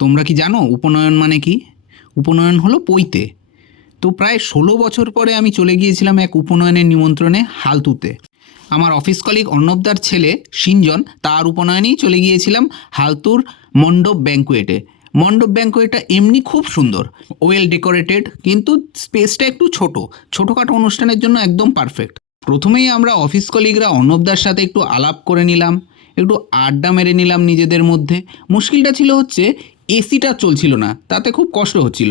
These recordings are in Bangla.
তোমরা কি জানো উপনয়ন মানে কি? উপনয়ন হলো পৈতে। তো প্রায় ১৬ বছর পরে আমি চলে গিয়েছিলাম এক উপনয়নের নিমন্ত্রণে হালতুতে। আমার অফিস কলিগ অর্ণবদার ছেলে সিঞ্জন, তার উপনয়নেই চলে গিয়েছিলাম হালতুর মণ্ডপ ব্যাঙ্কুয়েটে। মণ্ডপ ব্যাঙ্কুয়েটটা এমনি খুব সুন্দর, ওয়েল ডেকোরেটেড, কিন্তু স্পেসটা একটু ছোটোখাটো অনুষ্ঠানের জন্য একদম পারফেক্ট। প্রথমেই আমরা অফিস কলিগরা অর্ণবদার সাথে একটু আলাপ করে নিলাম, একটু আড্ডা মেরে নিলাম নিজেদের মধ্যে। মুশকিলটা ছিল হচ্ছে এসিটা চলছিল না, তাতে খুব কষ্ট হচ্ছিল।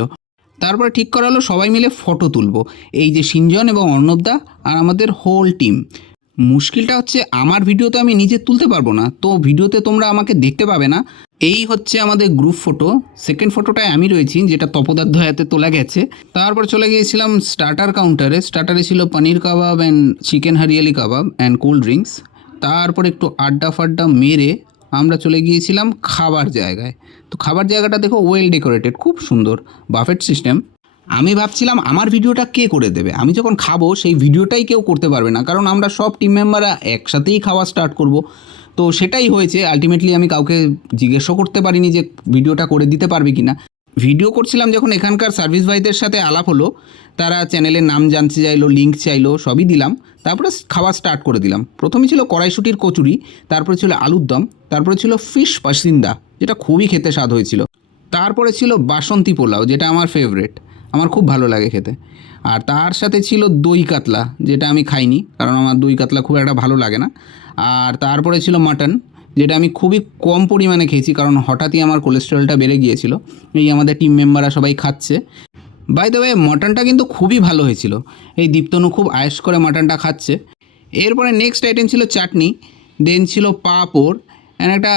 তারপরে ঠিক করা হলো সবাই মিলে ফটো তুলবো, এই যে সিঞ্জন এবং অর্ণবদা আর আমাদের হোল টিম। মুশকিলটা হচ্ছে আমার ভিডিও তো আমি নিজে তুলতে পারবো না, তো ভিডিওতে তোমরা আমাকে দেখতে পাবে না। এই হচ্ছে আমাদের গ্রুপ ফটো। সেকেন্ড ফটোটায় আমি রয়েছি, যেটা তপদার হাতে তোলা গেছে। তারপর চলে গিয়েছিলাম স্টার্টার কাউন্টারে। স্টার্টারে ছিল paneer kebab and chicken hariyali kebab and cold drinks. তারপর একটু আড্ডা ফাড্ডা মেরে আমরা চলে গিয়েছিলাম খাবার জায়গায়। তো খাবার জায়গাটা দেখো ওয়েল ডেকোরেটেড, খুব সুন্দর, বাফেট সিস্টেম। আমি ভাবছিলাম আমার ভিডিওটা কে করে দেবে, আমি যখন খাবো সেই ভিডিওটাই কেউ করতে পারবে না, কারণ আমরা সব টিম মেম্বাররা একসাথেই খাওয়া স্টার্ট করব। তো সেটাই হয়েছে। আলটিমেটলি আমি কাউকে জিজ্ঞেসও করতে পারিনি যে ভিডিওটা করে দিতে পারবে কি না। ভিডিও করছিলাম যখন এখানকার সার্ভিস ভাইদের সাথে আলাপ হলো, তারা চ্যানেলের নাম জানতে চাইলো, লিঙ্ক চাইলো, সবই দিলাম। তারপরে খাওয়া স্টার্ট করে দিলাম। প্রথমে ছিল কড়াইশুঁটির কচুরি, তারপরে ছিল আলুর দম, তারপরে ছিল ফিশ পাসিন্দা, যেটা খুবই খেতে স্বাদ হয়েছিল। তারপরে ছিল বাসন্তী পোলাও, যেটা আমার ফেভারিট, আমার খুব ভালো লাগে খেতে। আর তার সাথে ছিল দই কাতলা, যেটা আমি খাইনি, কারণ আমার দই কাতলা খুব একটা ভালো লাগে না। আর তারপরে ছিল মাটন, যেটা আমি খুবই কম পরিমাণে খেয়েছি, কারণ হঠাৎই আমার কোলেস্টেরলটা বেড়ে গিয়েছিল। এই আমাদের টিম মেম্বাররা সবাই খাচ্ছে। বাই দ্য ওয়ে, মাটনটা কিন্তু খুবই ভালো হয়েছিল। এই দীপ্তনু খুব আয়েস করে মাটনটা খাচ্ছে। এরপরে নেক্সট আইটেম ছিল চাটনি, দেন ছিল পাঁপড়, অ্যান্ড একটা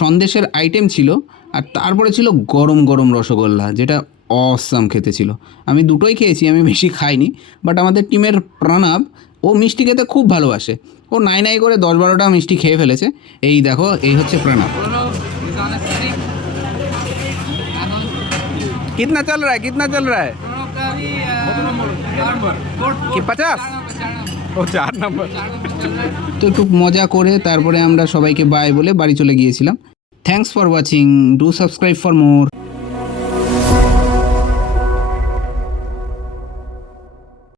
সন্দেশের আইটেম ছিল। আর তারপরে ছিল গরম গরম রসগোল্লা, যেটা অসাম খেতে ছিল। আমি দুটোই খেয়েছি, আমি বেশি খাইনি। বাট আমাদের টিমের প্রণব, ও মিষ্টি খেতে খুব ভালোবাসে। ও নাই নাই করে 10-12টা মিষ্টি খেয়ে ফেলেছে। এই দেখো, এই হচ্ছে প্রণব। कितना चल रहा है, कितना चल रहा है? कि 50? ও 4 নম্বর। তো একটু মজা করে তারপরে আমরা সবাইকে বাই বলে বাড়ি চলে গিয়েছিলাম। Thanks for watching, do subscribe for more.